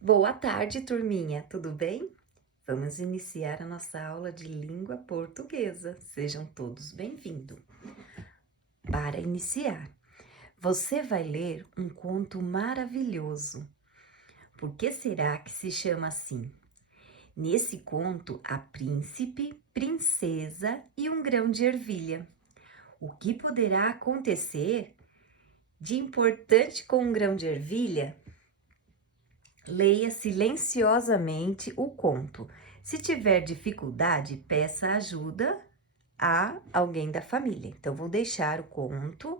Boa tarde, turminha, tudo bem? Vamos iniciar a nossa aula de língua portuguesa. Sejam todos bem-vindos. Para iniciar, você vai ler um conto maravilhoso. Por que será que se chama assim? Nesse conto, há príncipe, princesa e um grão de ervilha. O que poderá acontecer de importante com um grão de ervilha? Leia silenciosamente o conto. Se tiver dificuldade, peça ajuda a alguém da família. Então, vou deixar o conto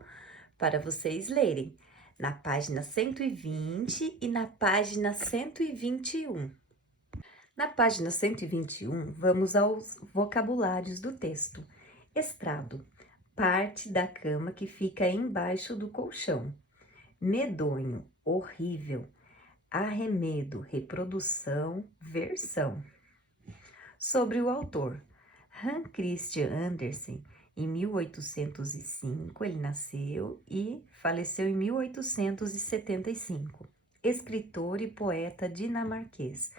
para vocês lerem na página 120 e na página 121. Na página 121, vamos aos vocabulários do texto. Estrado, parte da cama que fica embaixo do colchão. Medonho, horrível. Arremedo, reprodução, versão. Sobre o autor, Hans Christian Andersen, em 1805, ele nasceu e faleceu em 1875. Escritor e poeta dinamarquês.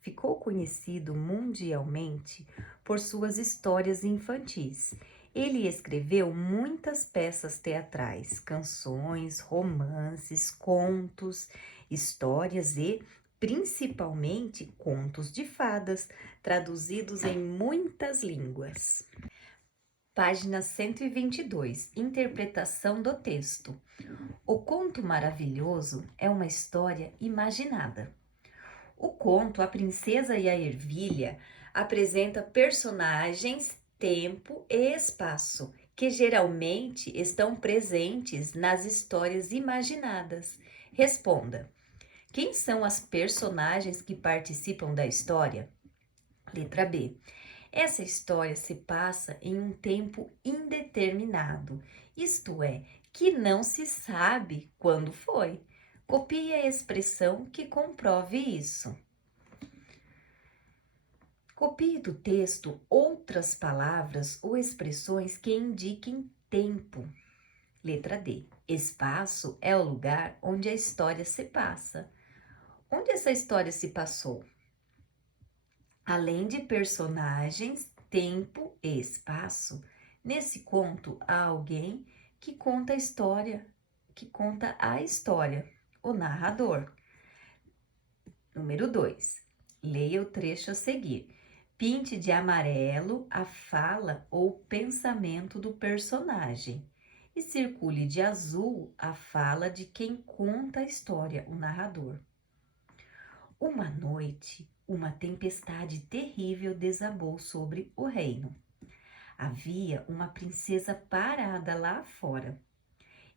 Ficou conhecido mundialmente por suas histórias infantis. Ele escreveu muitas peças teatrais, canções, romances, contos, histórias e, principalmente, contos de fadas, traduzidos em muitas línguas. Página 122. Interpretação do texto. O conto maravilhoso é uma história imaginada. O conto A Princesa e a Ervilha apresenta personagens, tempo e espaço, que geralmente estão presentes nas histórias imaginadas. Responda: quem são as personagens que participam da história? Letra B. Essa história se passa em um tempo indeterminado, isto é, que não se sabe quando foi. Copie a expressão que comprove isso. Copie do texto outras palavras ou expressões que indiquem tempo. Letra D. Espaço é o lugar onde a história se passa. Onde essa história se passou? Além de personagens, tempo e espaço, nesse conto há alguém que conta a história, o narrador. Número 2. Leia o trecho a seguir. Pinte de amarelo a fala ou pensamento do personagem e circule de azul a fala de quem conta a história, o narrador. Uma noite, uma tempestade terrível desabou sobre o reino. Havia uma princesa parada lá fora.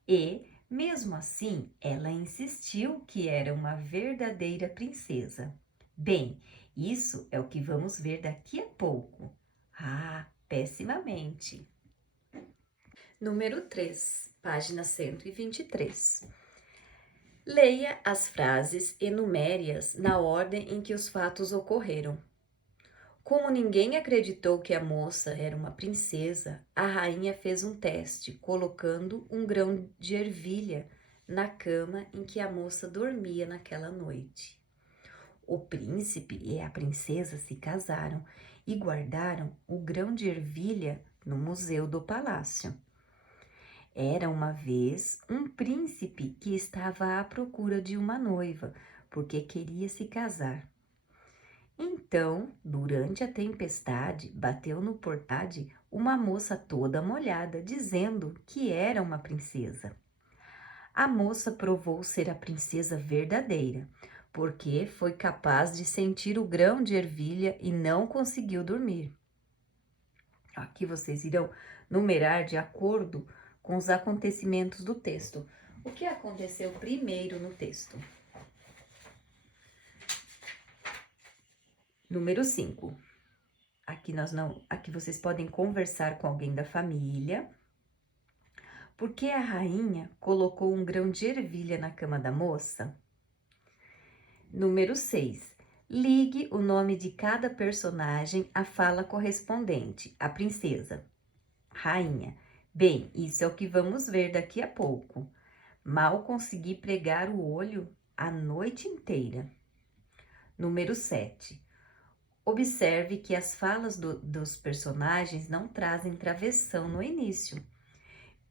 E, mesmo assim, ela insistiu que era uma verdadeira princesa. Bem, isso é o que vamos ver daqui a pouco. Ah, pessimamente. Número 3, página 123. Leia as frases e enumere-as na ordem em que os fatos ocorreram. Como ninguém acreditou que a moça era uma princesa, a rainha fez um teste, colocando um grão de ervilha na cama em que a moça dormia naquela noite. O príncipe e a princesa se casaram e guardaram o grão de ervilha no museu do palácio. Era uma vez um príncipe que estava à procura de uma noiva, porque queria se casar. Então, durante a tempestade, bateu no portade uma moça toda molhada, dizendo que era uma princesa. A moça provou ser a princesa verdadeira, porque foi capaz de sentir o grão de ervilha e não conseguiu dormir. Aqui vocês irão numerar de acordo com os acontecimentos do texto. O que aconteceu primeiro no texto? Número 5. Aqui vocês podem conversar com alguém da família. Por que a rainha colocou um grão de ervilha na cama da moça? Número 6. Ligue o nome de cada personagem à fala correspondente. A princesa. Rainha. Bem, isso é o que vamos ver daqui a pouco. Mal consegui pregar o olho a noite inteira. Número 7. Observe que as falas dos personagens não trazem travessão no início.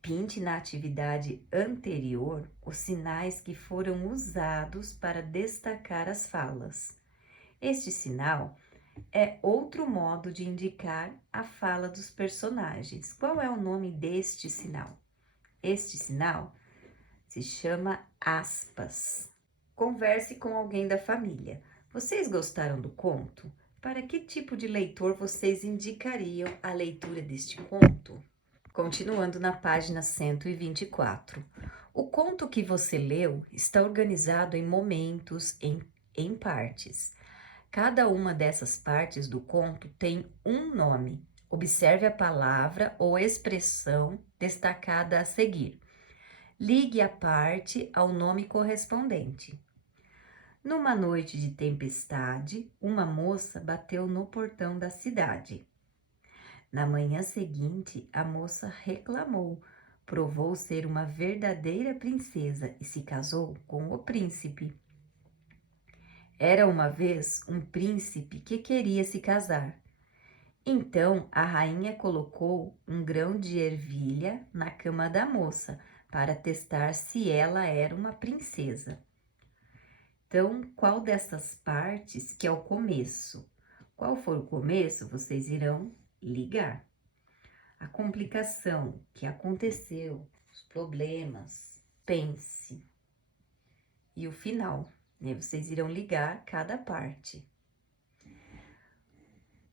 Pinte na atividade anterior os sinais que foram usados para destacar as falas. Este sinal é outro modo de indicar a fala dos personagens. Qual é o nome deste sinal? Este sinal se chama aspas. Converse com alguém da família. Vocês gostaram do conto? Para que tipo de leitor vocês indicariam a leitura deste conto? Continuando na página 124. O conto que você leu está organizado em momentos, em partes. Cada uma dessas partes do conto tem um nome. Observe a palavra ou expressão destacada a seguir. Ligue a parte ao nome correspondente. Numa noite de tempestade, uma moça bateu no portão da cidade. Na manhã seguinte, a moça reclamou, provou ser uma verdadeira princesa e se casou com o príncipe. Era uma vez um príncipe que queria se casar. Então a rainha colocou um grão de ervilha na cama da moça para testar se ela era uma princesa. Então, qual dessas partes que é o começo? Qual for o começo, vocês irão ligar. A complicação que aconteceu, os problemas, pense. E o final, né? Vocês irão ligar cada parte.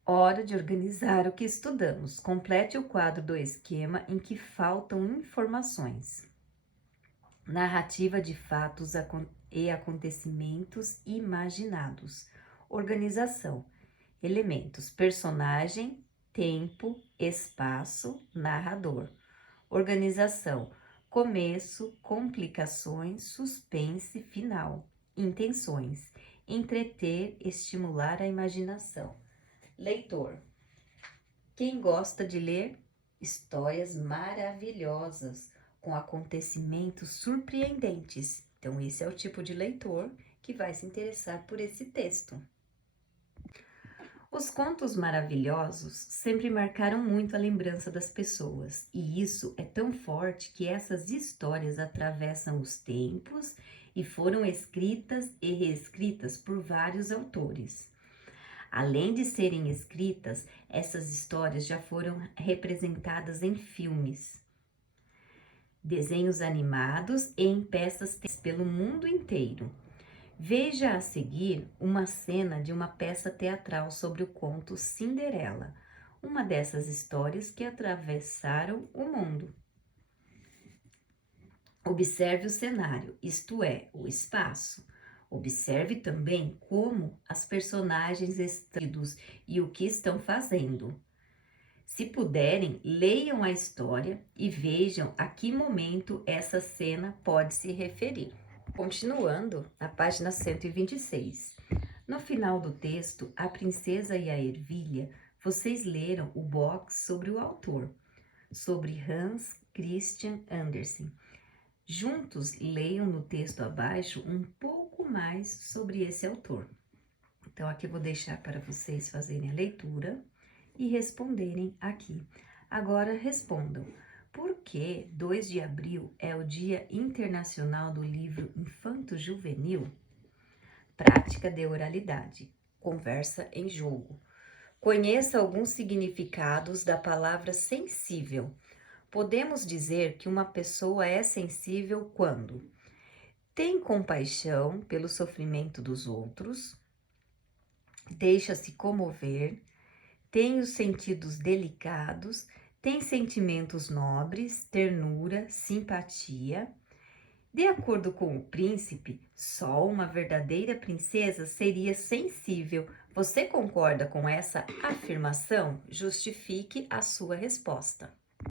Hora de organizar o que estudamos. Complete o quadro do esquema em que faltam informações. Narrativa de fatos e acontecimentos imaginados. Organização. Elementos: personagem, tempo, espaço, narrador. Organização: começo, complicações, suspense, final. Intenções: entreter, estimular a imaginação. Leitor: quem gosta de ler histórias maravilhosas com acontecimentos surpreendentes. Então, esse é o tipo de leitor que vai se interessar por esse texto. Os contos maravilhosos sempre marcaram muito a lembrança das pessoas, e isso é tão forte que essas histórias atravessam os tempos e foram escritas e reescritas por vários autores. Além de serem escritas, essas histórias já foram representadas em filmes, desenhos animados e em peças pelo mundo inteiro. Veja a seguir uma cena de uma peça teatral sobre o conto Cinderela, uma dessas histórias que atravessaram o mundo. Observe o cenário, isto é, o espaço. Observe também como as personagens estão e o que estão fazendo. Se puderem, leiam a história e vejam a que momento essa cena pode se referir. Continuando, na página 126. No final do texto, A Princesa e a Ervilha, vocês leram o box sobre o autor, sobre Hans Christian Andersen. Juntos, leiam no texto abaixo um pouco mais sobre esse autor. Então, aqui eu vou deixar para vocês fazerem a leitura e responderem aqui. Agora, respondam. Por que 2 de abril é o Dia Internacional do Livro Infanto-Juvenil? Prática de oralidade. Conversa em jogo. Conheça alguns significados da palavra sensível. Podemos dizer que uma pessoa é sensível quando tem compaixão pelo sofrimento dos outros, deixa-se comover, tem os sentidos delicados, tem sentimentos nobres, ternura, simpatia. De acordo com o príncipe, só uma verdadeira princesa seria sensível. Você concorda com essa afirmação? Justifique a sua resposta.